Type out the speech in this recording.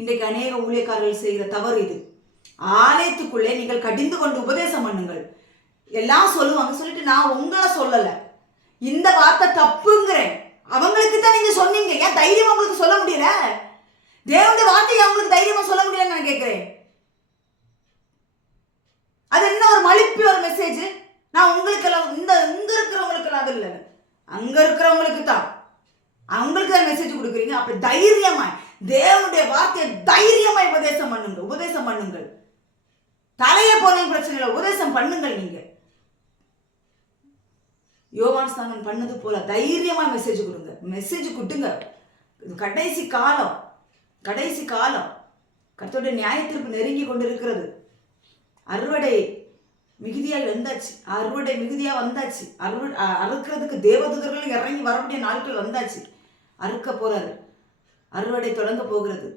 இன்றைக்கு அநேக ஊழியக்காரர்கள் செய்கிற தவறு இது. ஆலயத்துக்குள்ளே நீங்கள் கடிந்து கொண்டு உபதேசம் பண்ணுங்கள். எல்லாம் சொல்லுவாங்க. சொல்லிட்டு நான் உங்களை சொல்லலை. இந்த வார்த்தை தப்புங்கிறேன். அவங்களுக்கு தான் நீங்க சொன்னீங்க. ஏன் தைரியம் உங்களுக்கு சொல்ல முடியல? தேவனுடைய வார்த்தையை அவங்களுக்கு தைரியமா சொல்ல முடியலன்னு நான் கேட்கிறேன். அது என்ன ஒரு மலிப்பி ஒரு மெசேஜ் நான் உங்களுக்கெல்லாம் இந்த இங்க இருக்கிறவங்களுக்கு அது இல்லை. அங்க இருக்கிறவங்களுக்கு தான் அவங்களுக்கு தான் மெசேஜ் கொடுக்குறீங்க. அப்படி தைரியமாய் தேவனுடைய வார்த்தையை தைரியமாய் உபதேசம் பண்ணுங்க உபதேசம் பண்ணுங்கள். தலைய போன பிரச்சனைகளை உபதேசம் பண்ணுங்கள் நீங்க யோவான் ஸ்தானம் பண்ணது போல தைரியமா மெசேஜ் கொடுங்க. மெசேஜ் கொடுங்க கடைசி காலம். கடைசி காலம். கர்த்தருடைய நியாயத்திற்கு நெருங்கி கொண்டிருக்கிறது. அறுவடை மிகுதியாக வந்தாச்சு. அறுவடை மிகுதியாக வந்தாச்சு. அறுவ அறுக்கிறதுக்கு தேவதூதர்கள் இறங்கி வரக்கூடிய நாட்கள் வந்தாச்சு. அறுக்க போறாரு. அறுவடை தொடங்க போகிறது.